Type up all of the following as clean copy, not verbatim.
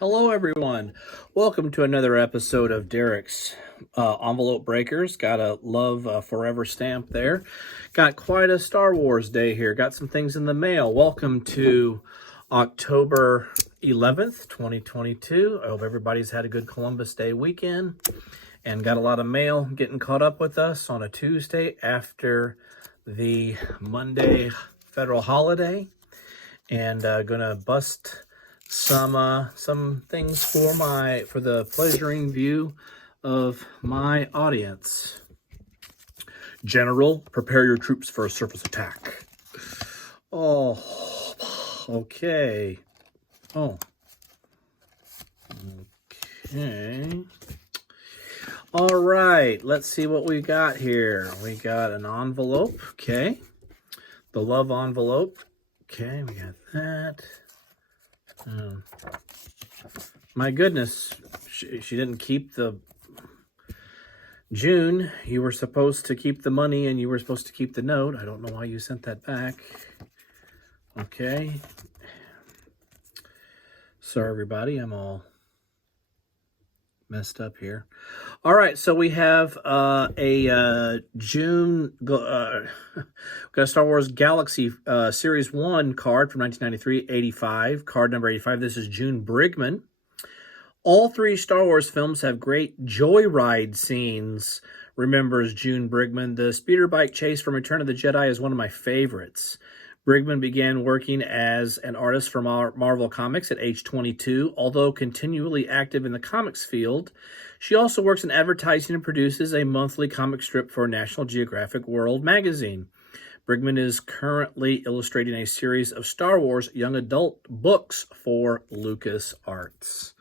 Hello, everyone. Welcome to another episode of Derek's Envelope Breakers. Got a Love Forever stamp there. Got quite a Star Wars day here. Got some things in the mail. Welcome to October 11th, 2022. I hope everybody's had a good Columbus Day weekend and got a lot of mail getting caught up with us on a Tuesday after the Monday federal holiday. And gonna bust some things for the pleasuring view of my audience. General, prepare your troops for a surface attack. Oh, okay. Oh, okay. All right, let's see what we got here. We got an envelope, okay. The love envelope. Okay, we got that. My goodness, she didn't keep the June. You were supposed to keep the money and you were supposed to keep the note. I don't know why you sent that back. Okay. Sorry, everybody. I'm all messed up here. All right, so we have a June got a Star Wars Galaxy Series 1 card from 1993, 85, card number 85. This is June Brigman. All three Star Wars films have great joyride scenes, remembers June Brigman. The speeder bike chase from Return of the Jedi is one of my favorites. Brigman began working as an artist for Marvel Comics at age 22. Although continually active in the comics field, she also works in advertising and produces a monthly comic strip for National Geographic World magazine. Brigman is currently illustrating a series of Star Wars young adult books for LucasArts.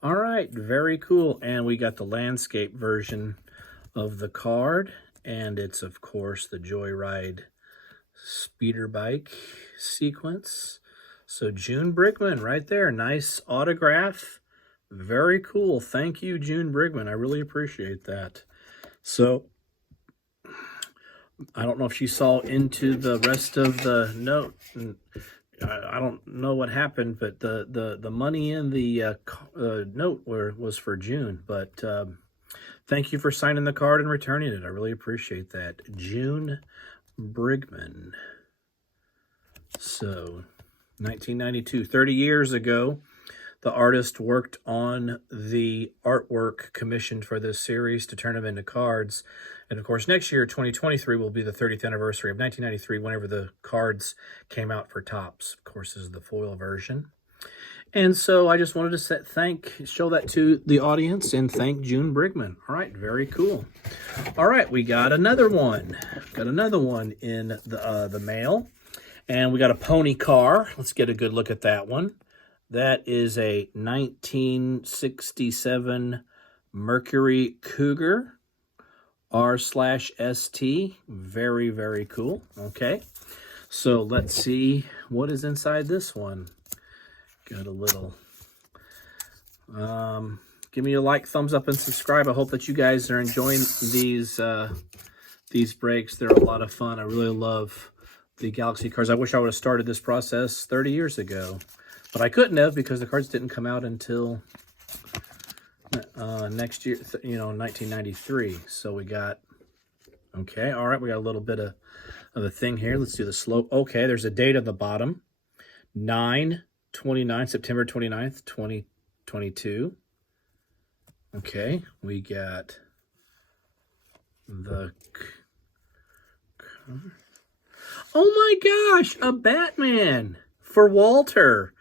All right, very cool. And we got the landscape version of the card, and it's, of course, the Joyride speeder bike sequence. So June Brigman right there. Nice autograph. Very cool. Thank you, June Brigman. I really appreciate that. So I don't know if she saw into the rest of the note. I don't know what happened, but the money in the note was for June. But thank you for signing the card and returning it. I really appreciate that. June Brigman. So 1992, 30 years ago, the artist worked on the artwork commissioned for this series to turn them into cards. And of course, next year, 2023, will be the 30th anniversary of 1993, whenever the cards came out for Topps. Of course, this is the foil version. And so I just wanted to show that to the audience and thank June Brigman. All right, very cool. All right, we got another one. Got another one in the mail. And we got a pony car. Let's get a good look at that one. That is a 1967 Mercury Cougar R/ST. Very, very cool. Okay, so let's see what is inside this one. Got a little... give me a like, thumbs up, and subscribe. I hope that you guys are enjoying these breaks. They're a lot of fun. I really love the Galaxy cards. I wish I would have started this process 30 years ago. But I couldn't have because the cards didn't come out until next year, 1993. So we got... Okay, all right, we got a little bit of a thing here. Let's do the slope. Okay, there's a date on the bottom. September 29th, 2022. Okay, we got the... Oh my gosh, a Batman for Walter.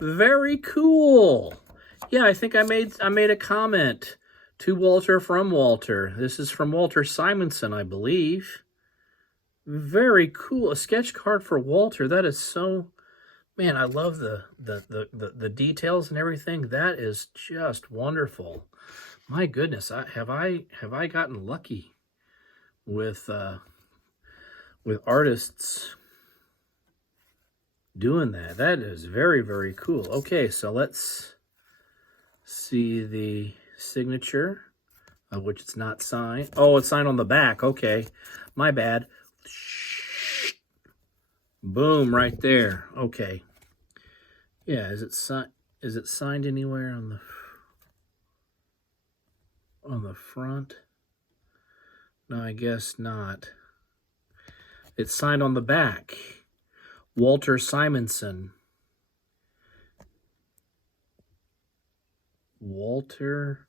Very cool. Yeah, I think I made a comment to Walter from Walter. This is from Walter Simonson, I believe. Very cool. A sketch card for Walter. That is so... Man, I love the details and everything. That is just wonderful. My goodness, have I gotten lucky with artists doing that. That is very, very cool. Okay, so let's see the signature, which it's not signed. Oh, it's signed on the back. Okay, my bad. Boom, right there. Okay. Yeah, is Is it signed anywhere on the front? No, I guess not. It's signed on the back. Walter Simonson. Walter.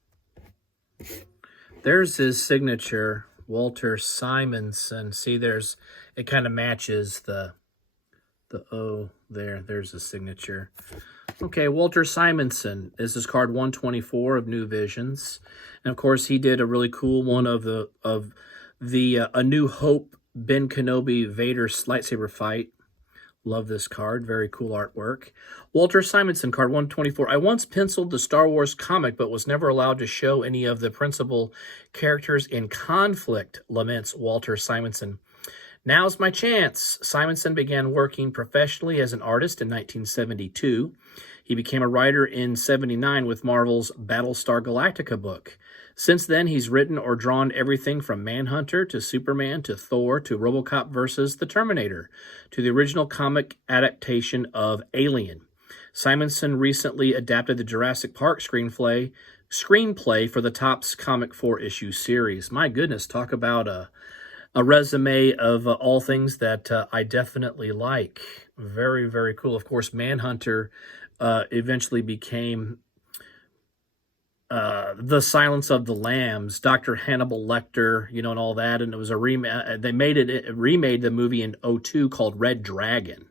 There's his signature, Walter Simonson. See, it kind of matches the O there. There's his signature. Okay, Walter Simonson. This is card 124 of New Visions. And of course, he did a really cool one of the A New Hope Ben Kenobi Vader lightsaber fight. Love this card. Very cool artwork. Walter Simonson, card 124. I once penciled the Star Wars comic, but was never allowed to show any of the principal characters in conflict, laments Walter Simonson. Now's my chance. Simonson began working professionally as an artist in 1972. He became a writer in 79 with Marvel's Battlestar Galactica book. Since then, he's written or drawn everything from Manhunter to Superman to Thor to RoboCop versus the Terminator to the original comic adaptation of Alien. Simonson recently adapted the Jurassic Park screenplay for the Topps comic 4-issue series. My goodness, talk about a resume of all things that I definitely like. Very, very cool. Of course, Manhunter eventually became The Silence of the Lambs, Dr. Hannibal Lecter, and all that. And it was they remade the movie in 2002 called Red Dragon.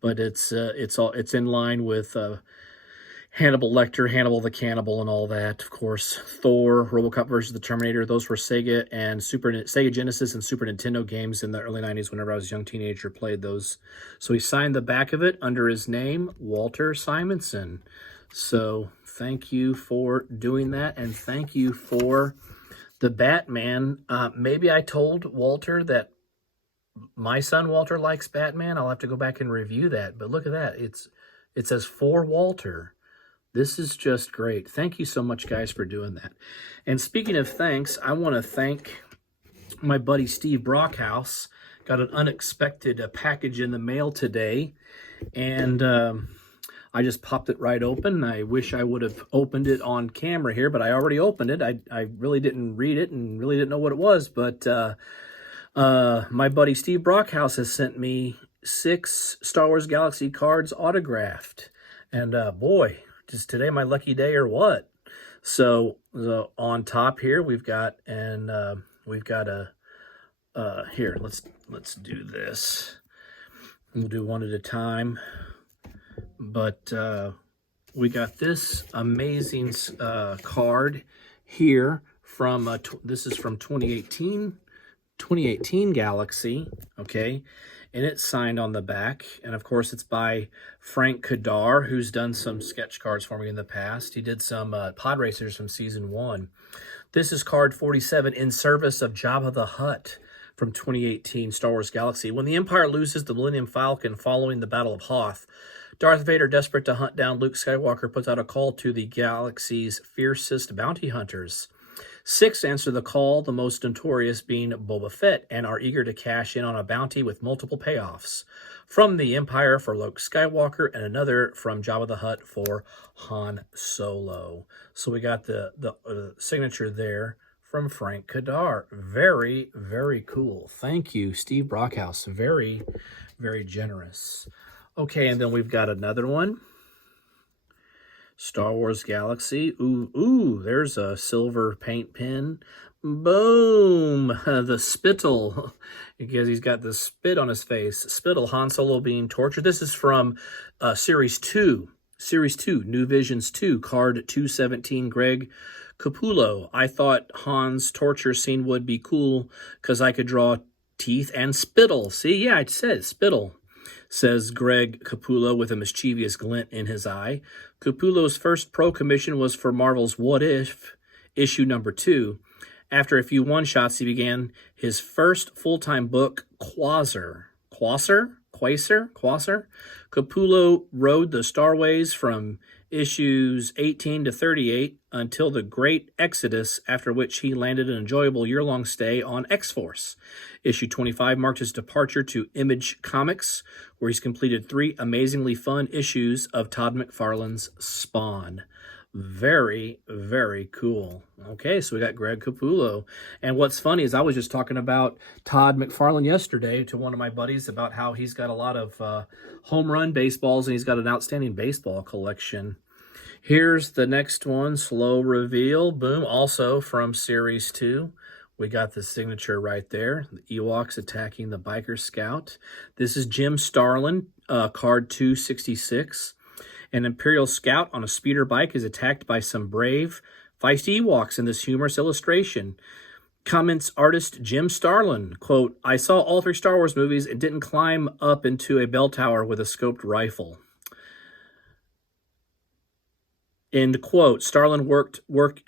But it's in line with Hannibal Lecter, Hannibal the Cannibal, and all that. Of course, Thor, RoboCop versus the Terminator. Those were Sega Genesis and Super Nintendo games in the early 90s. Whenever I was a young teenager, played those. So he signed the back of it under his name, Walter Simonson. So thank you for doing that, and thank you for the Batman. Maybe I told Walter that my son Walter likes Batman. I'll have to go back and review that. But look at that. It says for Walter. This is just great. Thank you so much, guys, for doing that. And speaking of thanks, I want to thank my buddy Steve Brockhouse. Got an unexpected package in the mail today, and I just popped it right open. I wish I would have opened it on camera here, but I already opened it. I really didn't read it and really didn't know what it was, but my buddy Steve Brockhouse has sent me 6 Star Wars Galaxy cards autographed. And boy, just today my lucky day or what? So on top here we've got here. Let's do this. We'll do one at a time. But we got this amazing card here from this is from 2018 Galaxy, okay, and it's signed on the back, and of course it's by Frank Kadar, who's done some sketch cards for me in the past. He did some pod racers from season 1. This is card 47, In Service of Jabba the Hutt, from 2018 Star Wars Galaxy. When the Empire loses the Millennium Falcon following the Battle of Hoth, Darth Vader, desperate to hunt down Luke Skywalker, puts out a call to the galaxy's fiercest bounty hunters. 6 answer the call, the most notorious being Boba Fett, and are eager to cash in on a bounty with multiple payoffs. From the Empire for Luke Skywalker, and another from Jabba the Hutt for Han Solo. So we got the signature there from Frank Kadar. Very, very cool. Thank you, Steve Brockhouse. Very, very generous. Okay, and then we've got another one. Star Wars Galaxy. Ooh, there's a silver paint pen. Boom! The spittle, because he's got the spit on his face. Spittle, Han Solo being tortured. This is from Series 2. Series 2, New Visions 2, card 217, Greg Capullo. I thought Han's torture scene would be cool because I could draw teeth and spittle. See, yeah, it says spittle, says Greg Capullo with a mischievous glint in his eye. Capullo's first pro commission was for Marvel's What If, issue number 2. After a few one-shots, he began his first full-time book, Quasar, Capullo rode the Starways from issues 18 to 38 until the Great Exodus, after which he landed an enjoyable year-long stay on X-Force. Issue 25 marked his departure to Image Comics, where he's completed 3 amazingly fun issues of Todd McFarlane's Spawn. Very, very cool. Okay, so we got Greg Capullo. And what's funny is I was just talking about Todd McFarlane yesterday to one of my buddies about how he's got a lot of home run baseballs and he's got an outstanding baseball collection. Here's the next one, Slow Reveal. Boom, also from Series 2. We got the signature right there. The Ewoks attacking the Biker Scout. This is Jim Starlin, card 266. An Imperial Scout on a speeder bike is attacked by some brave, feisty Ewoks in this humorous illustration. Comments artist Jim Starlin, quote, "I saw all 3 Star Wars movies and didn't climb up into a bell tower with a scoped rifle." End quote. Starlin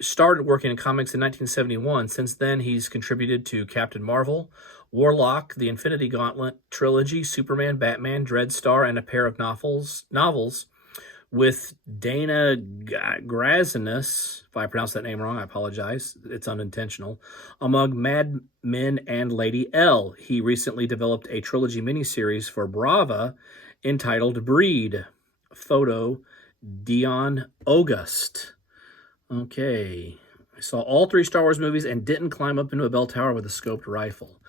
started working in comics in 1971. Since then, he's contributed to Captain Marvel, Warlock, the Infinity Gauntlet trilogy, Superman, Batman, Dreadstar, and a pair of novels with Dana Grazinos. If I pronounce that name wrong, I apologize. It's unintentional. Among Mad Men and Lady L. He recently developed a trilogy miniseries for Brava entitled Breed. Photo, Dion August. Okay. I saw all 3 Star Wars movies and didn't climb up into a bell tower with a scoped rifle.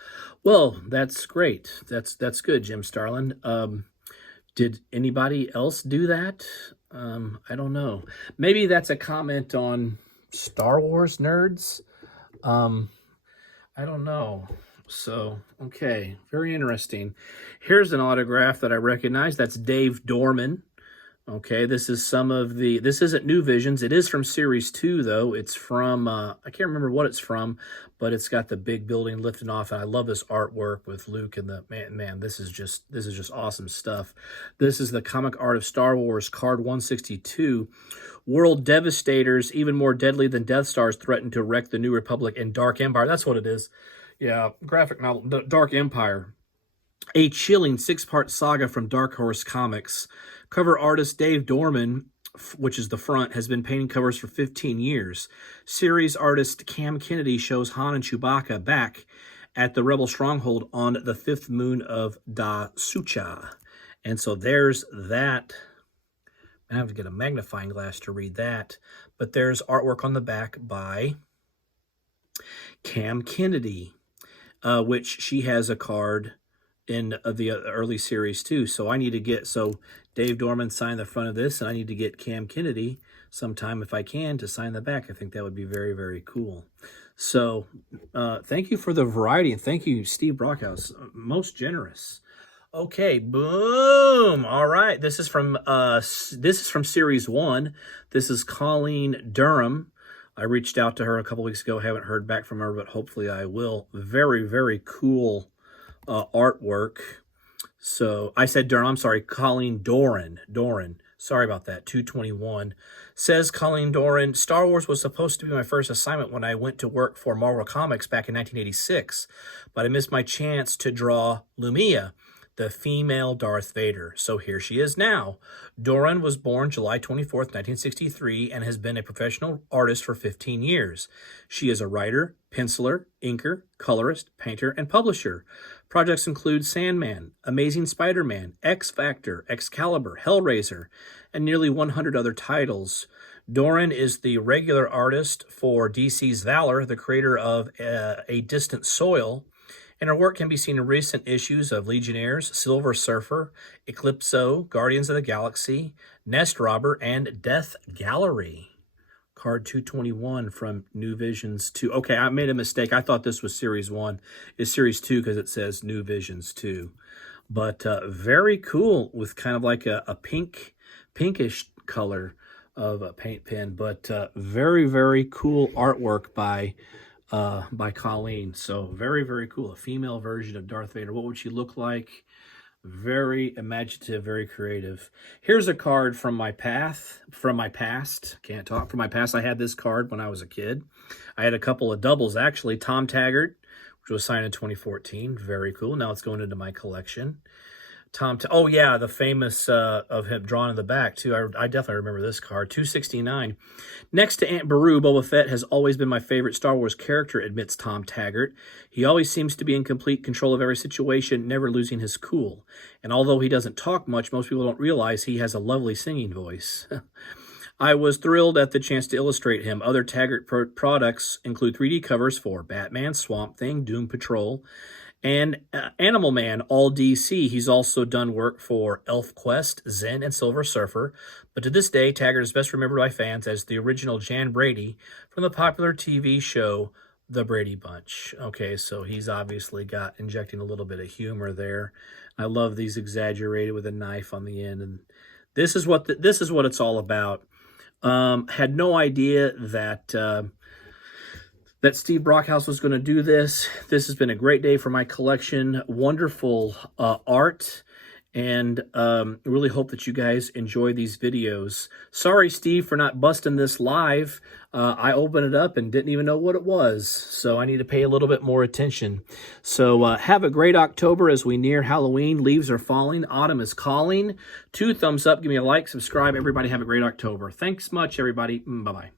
Well, that's great. That's good, Jim Starlin. Did anybody else do that? I don't know. Maybe that's a comment on Star Wars nerds. I don't know. So, okay, very interesting. Here's an autograph that I recognize. That's Dave Dorman. Okay, this is this isn't New Visions. It is from Series 2, though. It's from, I can't remember what it's from, but it's got the big building lifting off, and I love this artwork with Luke and the, man, this is just awesome stuff. This is the comic art of Star Wars, card 162. World Devastators, even more deadly than Death Stars, threaten to wreck the New Republic and Dark Empire. That's what it is. Yeah, graphic novel, Dark Empire. A chilling 6-part saga from Dark Horse Comics. Cover artist Dave Dorman, which is the front, has been painting covers for 15 years. Series artist Cam Kennedy shows Han and Chewbacca back at the Rebel stronghold on the 5th moon of Da Sucha. And so there's that. I have to get a magnifying glass to read that. But there's artwork on the back by Cam Kennedy, which she has a card in the early series too. So I need to get, Dave Dorman signed the front of this, and I need to get Cam Kennedy sometime if I can to sign the back. I think that would be very, very cool. So thank you for the variety, and thank you, Steve Brockhouse. Most generous. Okay, boom. All right, this is from Series 1. This is Colleen Durham. I reached out to her a couple weeks ago. Haven't heard back from her, but hopefully I will. Very, very cool artwork. So I said Durham, I'm sorry, Colleen Doran. Sorry about that, 221. Says Colleen Doran, Star Wars was supposed to be my first assignment when I went to work for Marvel Comics back in 1986, but I missed my chance to draw Lumia, the female Darth Vader. So here she is now. Doran was born July 24th, 1963, and has been a professional artist for 15 years. She is a writer, penciler, inker, colorist, painter, and publisher. Projects include Sandman, Amazing Spider-Man, X-Factor, Excalibur, Hellraiser, and nearly 100 other titles. Doran is the regular artist for DC's Valor, the creator of A Distant Soil, and her work can be seen in recent issues of Legionnaires, Silver Surfer, Eclipso, Guardians of the Galaxy, Nest Robber, and Death Gallery. Card 221 from New Visions 2. Okay, I made a mistake. I thought this was Series 1. It's Series 2 because it says New Visions 2. But very cool with kind of like a pinkish color of a paint pen. But very, very cool artwork by Colleen. So very, very cool. A female version of Darth Vader. What would she look like? Very imaginative, very creative. Here's a card from my past. Can't talk. From my past, I had this card when I was a kid. I had a couple of doubles, actually. Tom Taggart, which was signed in 2014. Very cool. Now it's going into my collection. Oh yeah, the famous of him drawn in the back too. I definitely remember this card. 269. Next to Aunt Beru, Boba Fett has always been my favorite Star Wars character, admits Tom Taggart. He always seems to be in complete control of every situation, never losing his cool. And although he doesn't talk much, most people don't realize he has a lovely singing voice. I was thrilled at the chance to illustrate him. Other Taggart products include 3D covers for Batman, Swamp Thing, Doom Patrol, and Animal Man, all DC. He's also done work for ElfQuest, Zen, and Silver Surfer. But to this day, Taggart is best remembered by fans as the original Jan Brady from the popular TV show The Brady Bunch. Okay, so he's obviously got injecting a little bit of humor there. I love these exaggerated with a knife on the end, and this is what it's all about. Had no idea that that Steve Brockhouse was going to do this. This has been a great day for my collection. Wonderful art, and really hope that you guys enjoy these videos. Sorry, Steve, for not busting this live. I opened it up and didn't even know what it was, so I need to pay a little bit more attention. So have a great October as we near Halloween. Leaves are falling. Autumn is calling. 2 thumbs up. Give me a like. Subscribe. Everybody have a great October. Thanks much, everybody. Bye-bye.